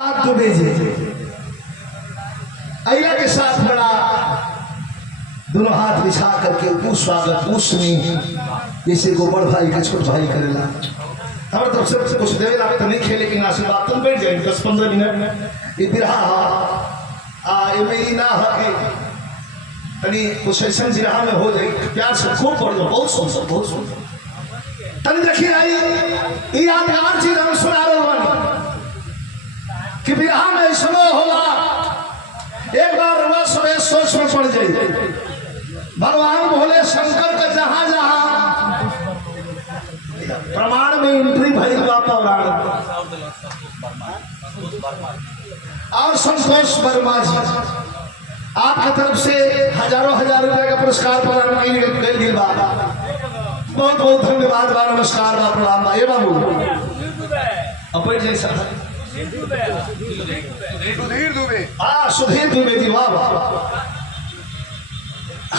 दुबे जी अहिला के साथ बड़ा दोनों हाथ बिछा करके उस स्वागत उसमें जैसे को बड़ भाई के छोट भाई करेला हमारे तरफ से कुछ देवे लाभ तो नहीं खेले कि आशीर्वाद तुम बैठ जाए 10-15 मिनट ये बिरहा ये मेरी ना है तनी कुछ ऐसा बिरहा में हो जाए प्यार से खूब पढ़ लो बहुत सुंदर तनी देखिए आई ये यादगार चीज हम सुना रहे हो कि बिरहा में समय होला एक बार वह समय सोच में पड़ जाए भगवान भोले शंकर का जहां जहां प्रमाण में एंट्री भई पौराण और संतोष वर्मा जी आपकी तरफ से हजारों हजार रुपए का पुरस्कार प्रदान किए बहुत बहुत धन्यवाद बा नमस्कार बा प्रणाम बा ये बाबू अपन जैसा सुधीर दुबे जी वाह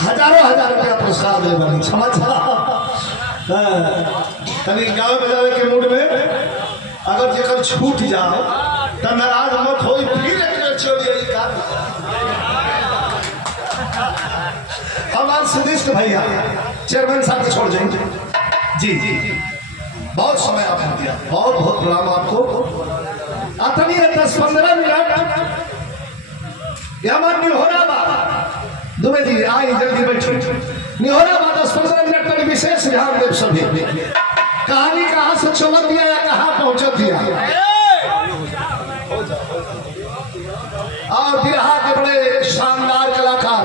हजारों हजार रुपया पुरस्कार दे बनी समझ कभी गाँव बजावे के मूड में अगर जेकर छूट जाओ तो नाराज मत हो फिर हमारे सुदिष्ट भैया चेयरमैन साहब को छोड़ जाएंगे जी बहुत समय आपने दिया बहुत बहुत प्रणाम आपको अतनी 10-15 मिनट निहोरा दुबे जी आई जल्दी बैठो निहोरा 10-15 मिनट पर विशेष ध्यान देव सभी कहानी कहाँ से चमक दिया या कहाँ पहुंच दिया और बिरहा के बड़े शानदार कलाकार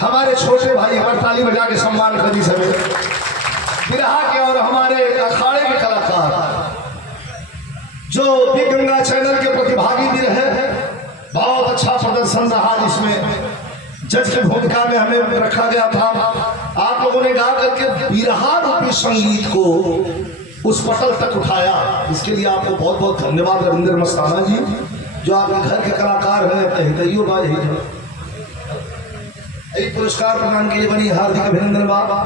हमारे छोटे भाई ताली बजा के सम्मान कर दी सभी बिरहा के और हमारे अखाड़े के कलाकार जो बिग गंगा चैनल के प्रतिभागी भी रहे बहुत अच्छा प्रदर्शन रहा जिसमें जज की भूमिका में हमें रखा गया था आप लोगों ने गा करके बिरहा रूपी संगीत को उस पटल तक उठाया इसके लिए आपको बहुत बहुत धन्यवाद रविंद्र मस्ताना जी जो आपके घर के कलाकार हैं तहतइयो भाई एक पुरस्कार प्रदान के लिए बनी हार्दिक अभिनंदन बाबा